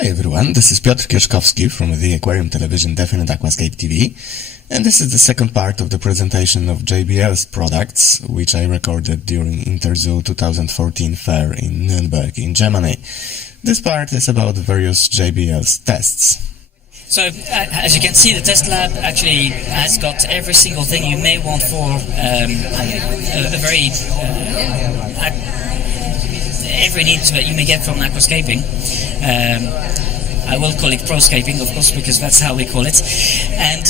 Hi everyone, this is Piotr Kieszkowski from the Aquarium Television Definite Aquascape TV, and this is the second part of the presentation of JBL's products, which I recorded during InterZoo 2014 fair in Nuremberg in Germany. This part is about various JBL's tests. So, as you can see, the test lab actually has got every single thing you may want for a very every need that you may get from aquascaping. I will call it ProScaping, of course, because that's how we call it. And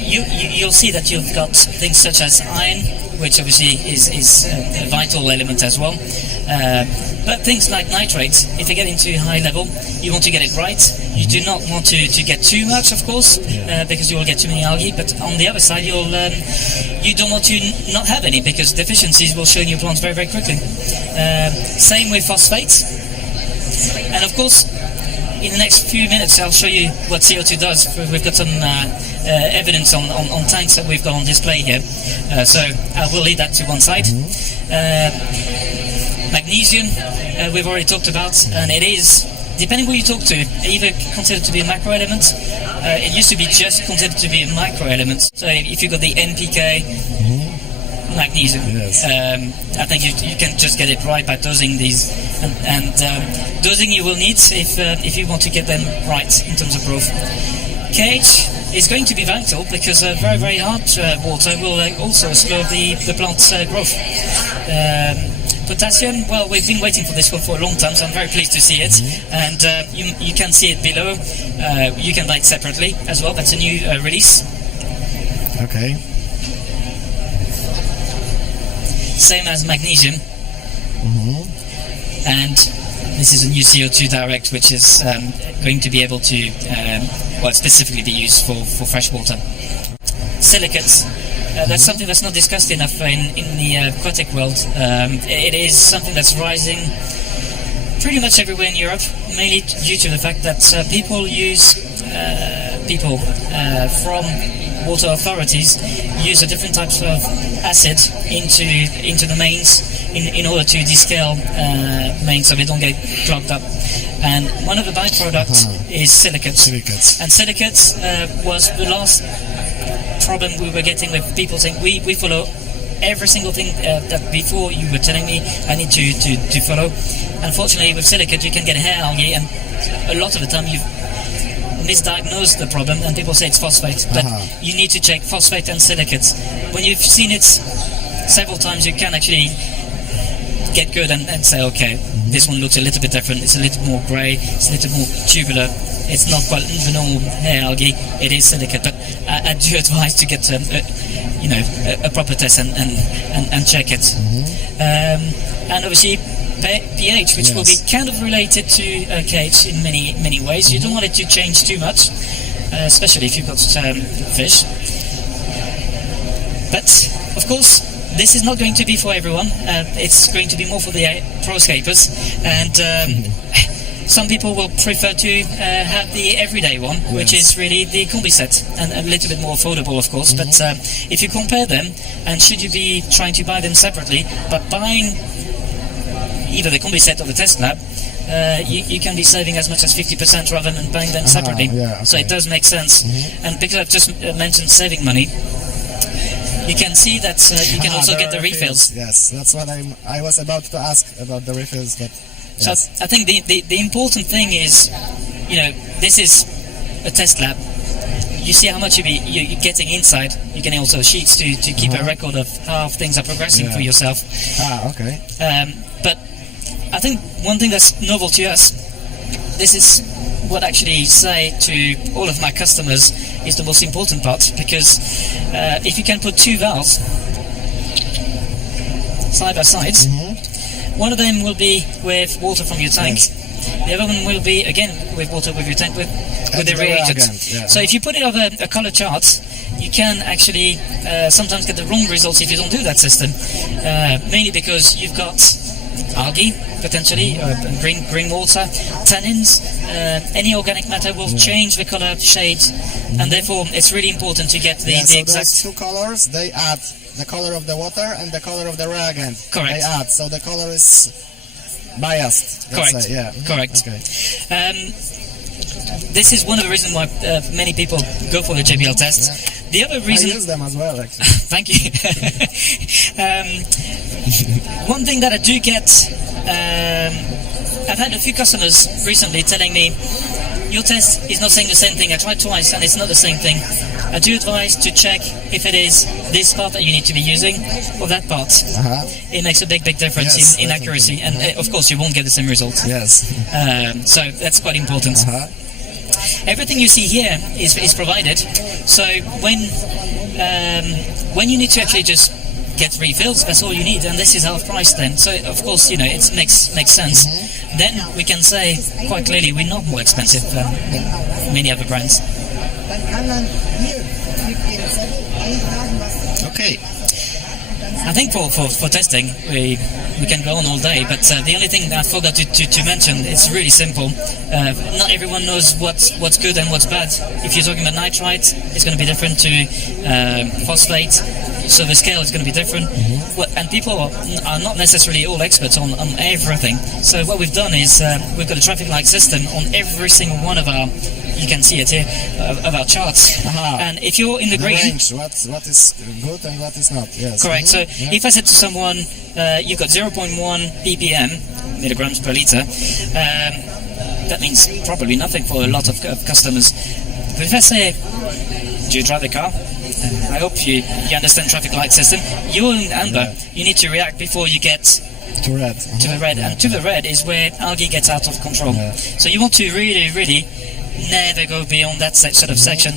you'll see that you've got things such as iron, which obviously is a vital element as well. But things like nitrates, if you get into high level, you want to get it right. You do not want to get too much, of course, because you will get too many algae. But on the other side, you don't want to not have any, because deficiencies will show in your plants very, very quickly. Same with phosphates. And of course, in the next few minutes, I'll show you what CO2 does. We've got some evidence on tanks that we've got on display here. So I will leave that to one side. Magnesium, we've already talked about, and it is, depending who you talk to, either considered to be a macro element. It used to be just considered to be a micro element. So if you've got the NPK, magnesium, yes. I think you can just get it right by dosing these, and dosing you will need if you want to get them right in terms of growth. KH is going to be vital because very, very hard water will also slow the plant's growth. Potassium, well, we've been waiting for this one for a long time, so I'm very pleased to see it. And you can see it below. You can buy it separately as well. That's a new release. Okay. Same as magnesium. And this is a new CO2 Direct, which is going to be able to, specifically be used for freshwater. Silicates. That's something that's not discussed enough in the aquatic world. It is something that's rising pretty much everywhere in Europe, mainly due to the fact that people from water authorities use a different types of acid into the mains in order to descale mains so they don't get clogged up. And one of the byproducts is silicates. And silicates was the last problem we were getting with people saying we follow every single thing that before you were telling me I need to follow. Unfortunately, with silicate you can get hair algae, and a lot of the time you've misdiagnosed the problem and people say it's phosphate, but you need to check phosphate and silicates. When you've seen it several times, you can actually get good and say, okay, this one looks a little bit different, it's a little more grey, it's a little more tubular, it's not quite the normal hair algae, it is silicate. But I do advise to get a proper test and check it. And obviously pH, which will be kind of related to KH in many ways. You don't want it to change too much, especially if you've got fish. But of course, this is not going to be for everyone. It's going to be more for the ProScapers, and some people will prefer to have the everyday one, which is really the combi set, and a little bit more affordable, of course. But if you compare them, and should you be trying to buy them separately, but buying either the combi set or the test lab, you can be saving as much as 50% rather than buying them separately. So it does make sense. And because I've just mentioned saving money, you can see that you can also get the refills. Yes, that's what I was about to ask about the refills. But yes. So I think the important thing is, this is a test lab. You see how much you're getting inside. You can also sheets to keep a record of how things are progressing for yourself. Okay. But I think one thing that's novel to us, this is what I actually say to all of my customers is the most important part, because if you can put two valves side by side, one of them will be with water from your tank, the other one will be again with water with your tank with the reagent. So if you put it over a color chart, you can actually sometimes get the wrong results if you don't do that system, mainly because you've got algae potentially, green water, tannins, any organic matter will change the color shade, and therefore it's really important to get the exact. Those two colors, they add the color of the water and the color of the reagent. Correct. They add, so the color is biased. Correct. Say. Yeah. Correct. Okay. this is one of the reasons why many people go for the JBL tests. The other reason... I use them as well, actually. Thank you. One thing that I do get, I've had a few customers recently telling me, your test is not saying the same thing. I tried twice and it's not the same thing. I do advise to check if it is this part that you need to be using or that part. It makes a big difference in accuracy, and of course you won't get the same results. Yes. So that's quite important. Everything you see here is provided. So when you need to actually just get refills, that's all you need, and this is half price then. So of course, it makes sense. Then we can say quite clearly we're not more expensive than many other brands. Okay. I think for testing we can go on all day, but the only thing I forgot to mention, it's really simple. Not everyone knows what's good and what's bad. If you're talking about nitrite, it's going to be different to phosphate, so the scale is going to be different. And people are not necessarily all experts on everything. So what we've done is we've got a traffic light system on every single one of our, you can see it here, of our charts. And if you're in the green... range, what is good and what is not, yes. Correct. So if I said to someone, you've got 0.1 ppm, milligrams per litre, that means probably nothing for a lot of customers. But if I say, do you drive a car? I hope you understand traffic light system. You're in amber. You need to react before you get to red. To the red. And to the red is where algae gets out of control. So you want to really never go beyond that sort of section.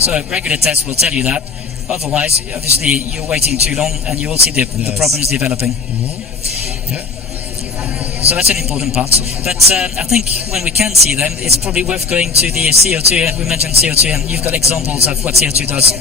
So regular tests will tell you that. Otherwise, obviously, you're waiting too long and you will see the problems developing. So that's an important part. But I think when we can see them, it's probably worth going to the CO2. We mentioned CO2, and you've got examples of what CO2 does.